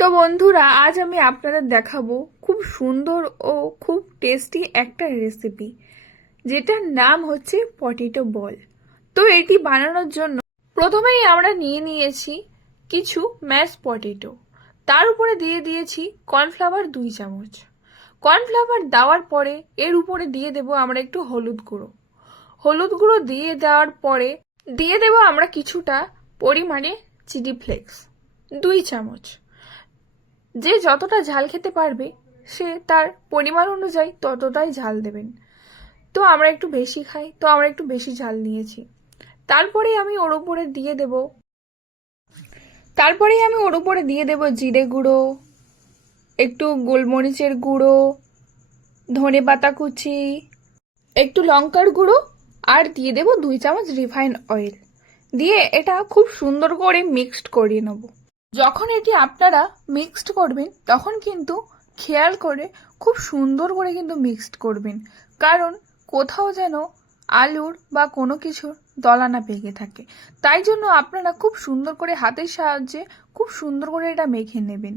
তো বন্ধুরা, আজ আমি আপনাদের দেখাবো খুব সুন্দর ও খুব টেস্টি একটা রেসিপি, যেটার নাম হচ্ছে পটেটো বল। তো এটি বানানোর জন্য প্রথমেই আমরা নিয়ে নিয়েছি কিছু ম্যাশ পটেটো। তার উপরে দিয়ে দিয়েছি কর্নফ্লাওয়ার 2 চামচ। কর্নফ্লাওয়ার দেওয়ার পরে এর উপরে দিয়ে দেব আমরা একটু হলুদ গুঁড়ো। হলুদ গুঁড়ো দিয়ে দেওয়ার পরে দিয়ে দেব আমরা কিছুটা পরিমাণে চিলি ফ্লেক্স 2 চামচ। যে যতটা ঝাল খেতে পারবে সে তার পরিমাণ অনুযায়ী ততটাই ঝাল দেবেন। তো আমরা একটু বেশি খাই, তো আমরা একটু বেশি ঝাল নিয়েছি। তারপরেই আমি ওর উপরে দিয়ে দেব জিরে গুঁড়ো, একটু গোলমরিচের গুঁড়ো, ধনে পাতা কুচি, একটু লঙ্কার গুঁড়ো, আর দিয়ে দেব 2 চামচ রিফাইন্ড অয়েল। দিয়ে এটা খুব সুন্দর করে মিক্সড করিয়ে নেব। যখন এটি আপনারা মিক্সড করবেন তখন কিন্তু খেয়াল করে খুব সুন্দর করে কিন্তু মিক্সড করবেন, কারণ কোথাও যেন আলুর বা কোনো কিছুর দলা না পেকে থাকে। তাই জন্য আপনারা খুব সুন্দর করে হাতের সাহায্যে খুব সুন্দর করে এটা মেখে নেবেন।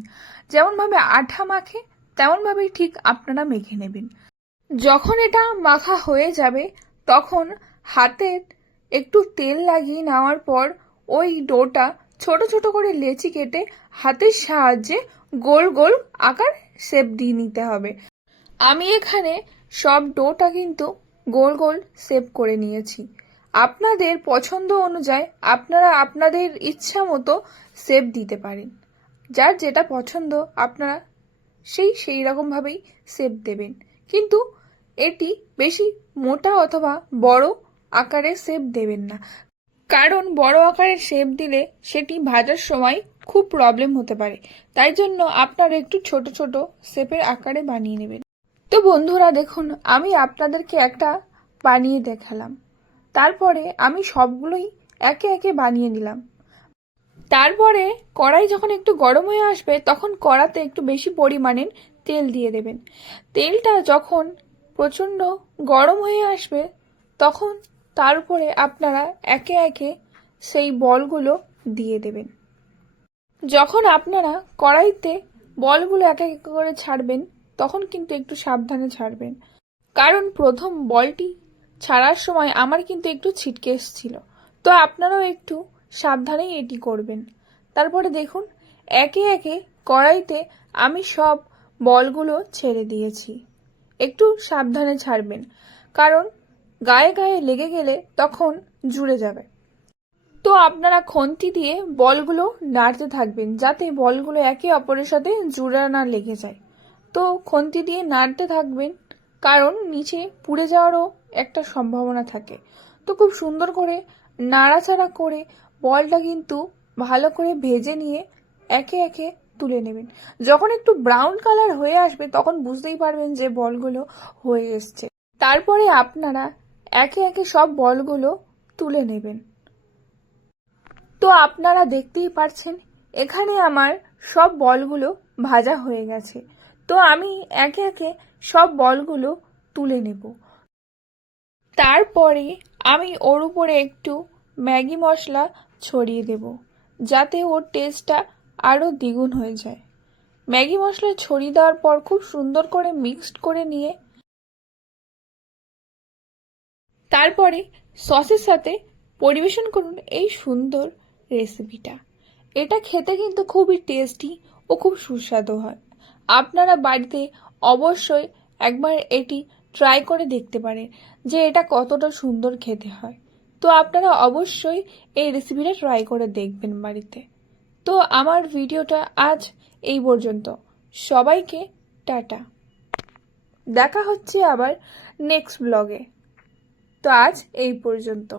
যেমনভাবে আঠা মাখে তেমনভাবেই ঠিক আপনারা মেখে নেবেন। যখন এটা মাখা হয়ে যাবে তখন হাতে একটু তেল লাগিয়ে নেওয়ার পর ওই ডোটা ছোট ছোট করে লেচি কেটে হাতের সাহায্যে গোল গোল আকার শেপ দিয়ে নিতে হবে। আমি এখানে সব ডোটা কিন্তু গোল গোল শেপ করে নিয়েছি। আপনাদের পছন্দ অনুযায়ী আপনারা আপনাদের ইচ্ছা মতো শেপ দিতে পারেন। যার যেটা পছন্দ আপনারা সেই রকমভাবেই শেপ দেবেন, কিন্তু এটি বেশি মোটা অথবা বড় আকারের শেপ দেবেন না, কারণ বড় আকারের শেপ দিলে সেটি ভাজার সময় খুব প্রবলেম হতে পারে। তাই জন্য আপনারা একটু ছোট ছোট শেপের আকারে বানিয়ে নেবেন। তো বন্ধুরা দেখুন, আমি আপনাদেরকে একটা বানিয়ে দেখালাম। তারপরে আমি সবগুলোই একে একে বানিয়ে নিলাম। তারপরে কড়াই যখন একটু গরম হয়ে আসবে তখন কড়াতে একটু বেশি পরিমাণের তেল দিয়ে দেবেন। তেলটা যখন প্রচণ্ড গরম হয়ে আসবে তখন তার উপরে আপনারা একে একে সেই বলগুলো দিয়ে দেবেন। যখন আপনারা কড়াইতে বলগুলো এক এক করে ছাড়বেন তখন কিন্তু একটু সাবধানে ছাড়বেন, কারণ প্রথম বলটি ছাড়ার সময় আমার কিন্তু একটু ছিটকে এসেছিল। তো আপনারাও একটু সাবধানেই এটি করবেন। তারপরে দেখুন একে একে কড়াইতে আমি সব বলগুলো ছেড়ে দিয়েছি। একটু সাবধানে ছাড়বেন, কারণ গায়ে গায়ে লেগে গেলে তখন জুড়ে যাবে। তো আপনারা খন্তি দিয়ে বলগুলো নাড়তে থাকবেন যাতে বলগুলো একে অপরের সাথে জুড়ে না লেগে যায়। তো খন্তি দিয়ে নাড়তে থাকবেন, কারণ নিচে পুড়ে যাওয়ারও একটা সম্ভাবনা থাকে। তো খুব সুন্দর করে নাড়াচাড়া করে বলটা কিন্তু ভালো করে ভেজে নিয়ে একে একে তুলে নেবেন। যখন একটু ব্রাউন কালার হয়ে আসবে তখন বুঝতেই পারবেন যে বলগুলো হয়ে এসছে। তারপরে আপনারা একে একে সব বলগুলো তুলে নেবেন। তো আপনারা দেখতেই পারছেন এখানে আমার সব বলগুলো ভাজা হয়ে গেছে। তো আমি একে একে সব বলগুলো তুলে নেব। তারপরে আমি ওর উপরে একটু ম্যাগি মশলা ছড়িয়ে দেব, যাতে ওর টেস্টটা আরও দ্বিগুণ হয়ে যায়। ম্যাগি মশলা ছড়িয়ে দেওয়ার পর খুব সুন্দর করে মিক্সড করে নিয়ে তারপরে সসের সাথে পরিবেশন করুন এই সুন্দর রেসিপিটা। এটা খেতে কিন্তু খুবই টেস্টি ও খুব সুস্বাদু হয়। আপনারা বাড়িতে অবশ্যই একবার এটি ট্রাই করে দেখতে পারেন যে এটা কতটা সুন্দর খেতে হয়। তো আপনারা অবশ্যই এই রেসিপিটা ট্রাই করে দেখবেন বাড়িতে। তো আমার ভিডিওটা আজ এই পর্যন্ত। সবাইকে টাটা। দেখা হচ্ছে আবার নেক্সট ব্লগে। তো আজ এই পর্যন্ত।